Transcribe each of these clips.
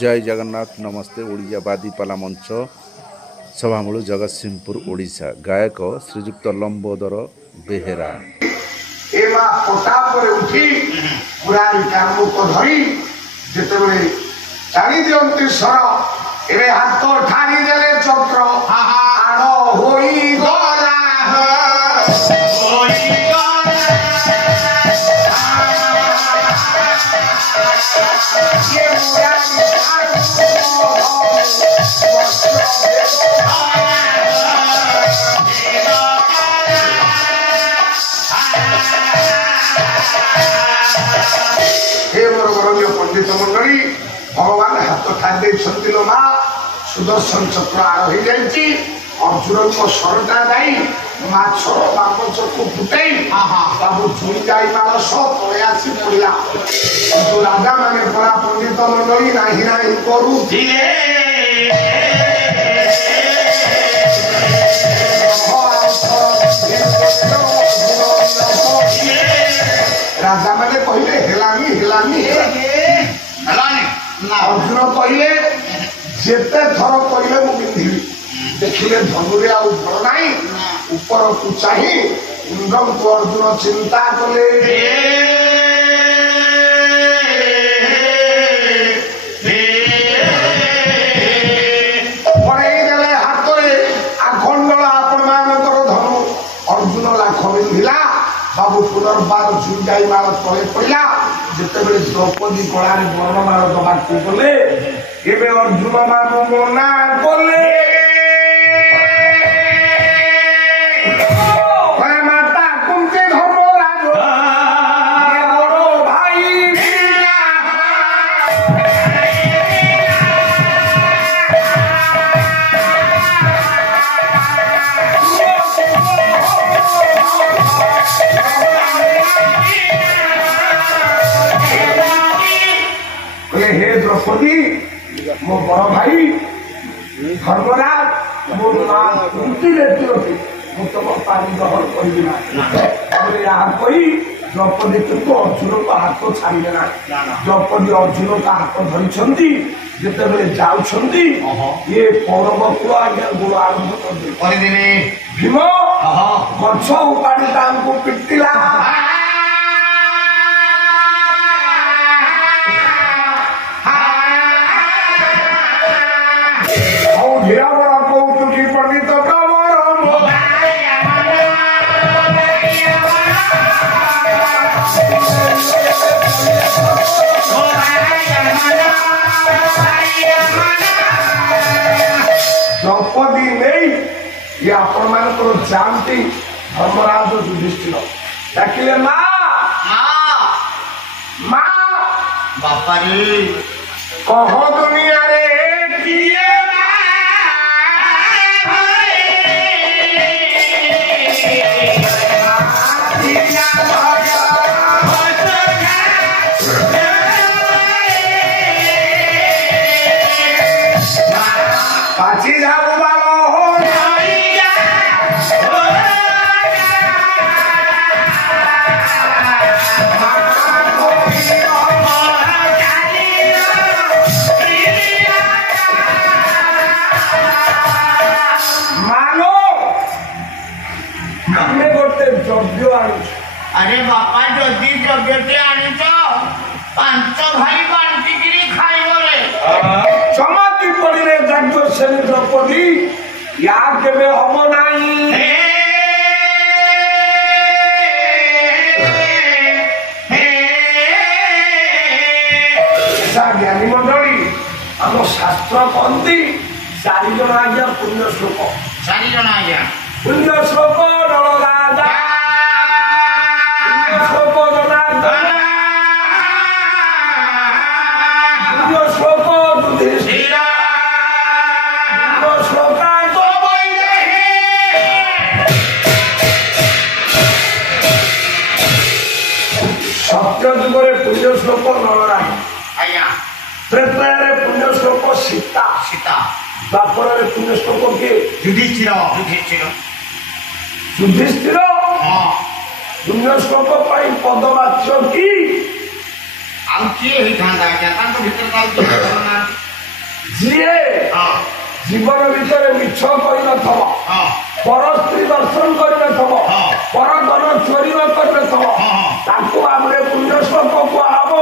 जय जगन्नाथ नमस्ते ओडियावादी पाला मंच सभामूल जगतसिंहपुर ओडिशा गायक श्रीजुक्त लंबोदर बेहेरा एमा पटा पर उठी पुरानी कामो को धरी जेतेबेले जानी दियंती सर एबे हाथ ठानी देले चक्र आड़ होई गला होई गला ये पुरानी हे मोर गौरवीय पंडित मंडली भगवान हाथ ठाई लो माँ सुदर्शन चक्र आड़ हो जाइए अर्जुन को सरटा जाई माछ बापच को फुटई बाबू झुई जाई मार सब तले आसी पड़ा तो राजा माने पड़ा पंडित मंडली नाही नाही करू राजा मैंने कहले हेलानी हेलानी अर्जुन कहले जेते थर कहले मु पिंधिबी देखिले धनुरे आउ भर नाही ऊपर को चाहि इंद्रम को अर्जुन चिंता कले पड़े देले हाथरे आखंडला आपण मानकर धनु अर्जुन लाख बिंधिला बाबू पुनर्बार झुंझाई मार तले पड़ा जिते द्रौपदी कलार वर्णमाल दबाक गले एवं अर्जुन मामू मना कले माता कुंती धर्मराज बड़ भाई हे द्रौपदी मो बड़ भाई धर्मराज मो माँ कुंती लेती तुम पानी ग्रहण कर द्रौपदी तुमको अर्जुन को हाथ छाड़े ना द्रौपदी अर्जुन का हाथ धरी जिते जाऊँगी ये कौरव कुल आज्ञा गोड़ आरंभ कर भीम गछ उपाड़ी पिटिला पंडित द्रौपदी नहीं ये आपण मान जानती धर्मराज युधिष्ठिर डाकिले बापा रे कह दुनिया रे किए पाची जाऊ बालो हो मानो हमें गोटे यज्ञ आनुछ अरे बापा जदि यज्ञ आनिच पांच भाई बांटिकी खाइब रे समाधि पड़े यज्ञ से द्रौपदी या केबे हम नाही ज्ञानी मंडली आम शास्त्र कहती 4 जन आज्ञा पुण्य श्लोक 4 जन आज्ञा पुण्य श्लोक नल राजा पुण्य श्लोक जनार्दन पुण्य श्लोक युधिष्ठिर पुण्य श्लोक सत्य जुगरे पुण्य श्लोक नल राजा त्रेतारे पुण्य श्लोक सीता सीता द्वापर पुण्य श्लोक किए युधिष्ठिर युधिष्ठिर पुण्य श्लोक पदवाच्य की आउ किए होई थांदा क्या तांको भीतर ताउ ଯିଏ ଜୀବନ ଭିତରେ ମିଛ କରିନଥିବ, ପର ସ୍ତ୍ରୀ ଦର୍ଶନ କରିନଥିବ, ପର ଧନ ଚୋରି ନ କରିନଥିବ, ତାଙ୍କୁ ଆମେ ପୁଣ୍ୟ ଶ୍ଲୋକ କୁହାହବ।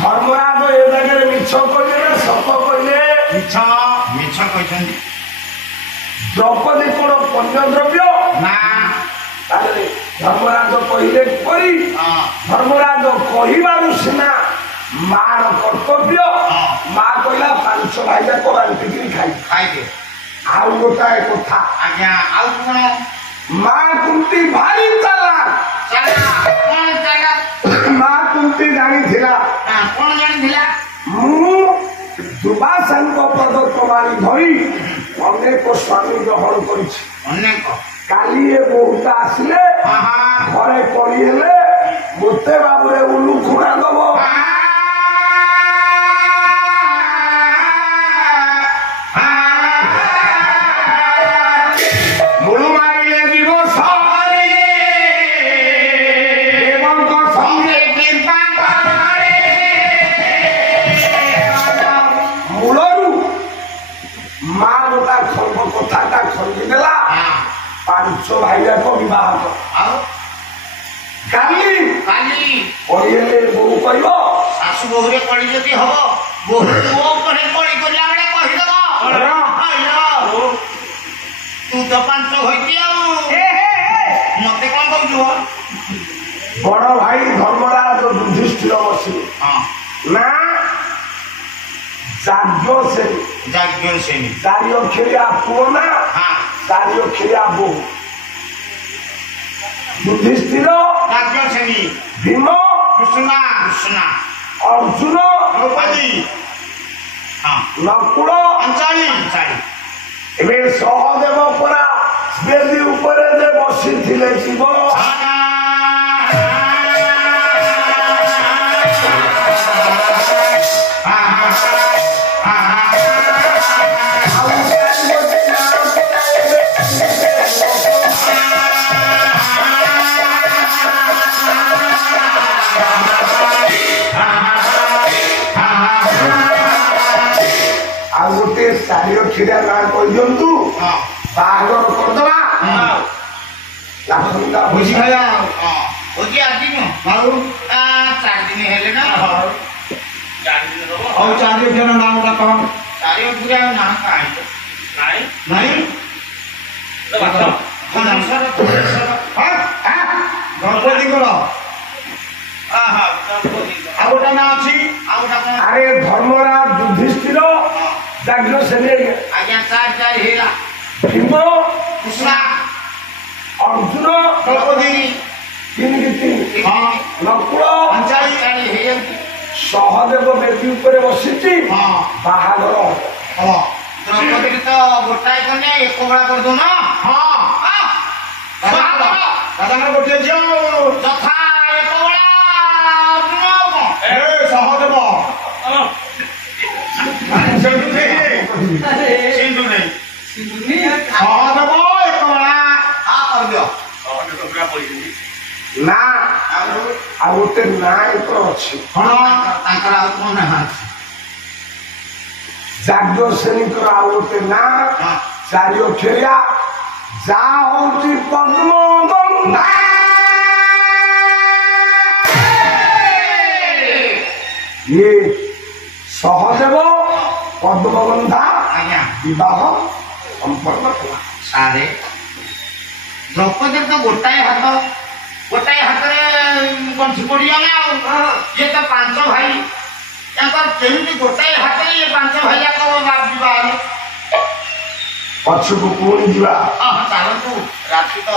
ଧର୍ମରାଜ ଏ ଜାଗାରେ ମିଛ କହିଲେ ନା ସତ କହିଲେ? ମିଛ କହିଛନ୍ତି। ଦ୍ରୌପଦୀ କଣ ପଣ୍ୟ ଦ୍ରବ୍ୟ ନା, ତାହେଲେ ଧର୍ମରାଜ କହିଲେ କରି ଧର୍ମରାଜ କହିବାରୁ ସିନା ମାର କର୍ତ୍ତବ୍ୟ। ମା କହିଲା 5 ଭାଇ ଯାକ ବାଣ୍ଟିକିରି ଖାଇଦେ। ଆଉ ଗୋଟାଏ କଥା, ଆଜ୍ଞା ଆଉ କଣ? ମା କୁନ୍ତି ଭାରି ଚାଲାକ। କଣ ଚାଲା? ମା କୁନ୍ତି ଜାଣିଥିଲା କଣ ଜାଣିଥିଲା? ମୁଁ ଦୁର୍ବାସାଙ୍କ ପଦ ପ୍ରମାଣୀ ଧରି ଅନେକ ସ୍ୱାମୀ ଗ୍ରହଣ କରିଛି। ଅନେକ କାଲି ଏ ବୋହୁଟା ଆସିଲେ ଘରେ ପଡି ହେଲେ ମୋତେ ବାବୁରେ ଉଲୁ ଖୁଣା ଦବ। ମୁଳୁ ମାରିଲେ ଯିବ ସହରେ ଦେବଙ୍କ ସଙ୍ଗେ ମୂଳରୁ ମା ଗୋଟା ଖର୍ବ କଥାଟା ଖଞ୍ଜିଦେଲା। 5 ଭାଇ ଯାକ ବିବାହ କର। ଆଉ କାଲି ପଡ଼ିହେଲେ ବୋହୁ କହିବ ଶାଶୁ ବୋହୁରେ କଳି ଯଦି ହବ, ବୋହୁ ପୁଅ ଉପରେ କଳି କଲା ବେଳେ କହିଦବ ତୁ ତ 5 ହୋଇଛି ଆଉ ମତେ କଣ କହୁଛୁ? ବଡ ଭାଇ ଧର୍ମରାଜ ଯୁଧିଷ୍ଠିର ବସିଲେ ନା ଯାଜ୍ଞସେନୀ 4 ଅକ୍ଷରିଆ ପୁଅ ନା 4 ଅକ୍ଷରିଆ ବୋହୁ। ଯୁଧିଷ୍ଠିର, ଯାଜ୍ଞସେନୀ, ଭୀମ, କୃଷ୍ଣ, ଅର୍ଜୁନ, ଦ୍ରୌପଦୀ, ନକୁଳ, ପାଞ୍ଚାଳି। ଏବେ ସହଦେବ ପରା ବେଦୀ ଉପରେ ଯେ ବସିଥିଲେ ଶିବ। ଆଉ ଗୋଟେ 4 ଅକ୍ଷରିଆ ନାଁ କହିଦିଅନ୍ତୁ, ବାହାଘର କରିଦବା। ବୁଝି ଖାଇବା ବୁଝି ଆଜି ନୁହଁ ଆଉ 4 ଦିନ ହେଲେ ନା 4 ଦିନ ହବ। ଆଉ 4 ଅକ୍ଷର ନାଁ ଗୁଡା କହ। 4 ଅକ୍ଷରିଆ ନାଁ କାହିଁକି ନାଇଁ ଦ୍ରୌପଦୀଙ୍କର ଆଉ ଗୋଟେ ନାଁ ଅଛି। ଆରେ ଧର୍ମରାଜ ଯୁଧିଷ୍ଠିର ଯାଜ୍ଞସେନୀ ଆଜ୍ଞା 4 ହେଇଗଲା। ଭୀମ, କୃଷ୍ଣ, ଅର୍ଜୁନ, ଦ୍ରୌପଦୀ 3 ନକୁଳ, ପାଞ୍ଚାଳି ହେଇଯାଉଛି। ସହଦେବ ବେଦୀ ଉପରେ ବସିଛି, ବାହାଘର ହବ। ଦ୍ରୌପଦୀ ତ ଗୋଟାଏ କନ୍ୟା 1 ବେଳା କରିଦଉନ। ଦାଦାଙ୍କର ଗୋଟିଏ ଝିଅ ଯଥା 1 ବେଳା ସହଦେବ ସହଦେବ 1 ବେଳା ନା ଆଉ ଗୋଟେ ନାଁ ଅଛି। ତାଙ୍କର ଆଉ କଣ ନାଁ ଅଛି? ଯାଜ୍ଞସେନୀଙ୍କର ଆଉ ଗୋଟେ ନାଁ 4 ଅକ୍ଷରିଆ, ଯାହା ହଉଛି ପଦ୍ମଗନ୍ଧା। ଇଏ ସହଦେବ ପଦ୍ମଗନ୍ଧା ବିବାହ ସମ୍ପନ୍ନ କଲା। ସାରେ ଦ୍ରୌପଦୀ ତ ଗୋଟାଏ ହାତରେ ଗଣ୍ଠି ପଡିଗଲା ଆଉ ଇଏ ତ 5 ଭାଇ, ତାଙ୍କର କେମିତି ଗୋଟାଏ ହାତରେ ଇଏ 5 ଭାଇ ଯାକ ବିବାହ ହେଲେ? ପଛକୁ ପୁଣି ଯିବା। ଚାଲନ୍ତୁ, ରାତି ତ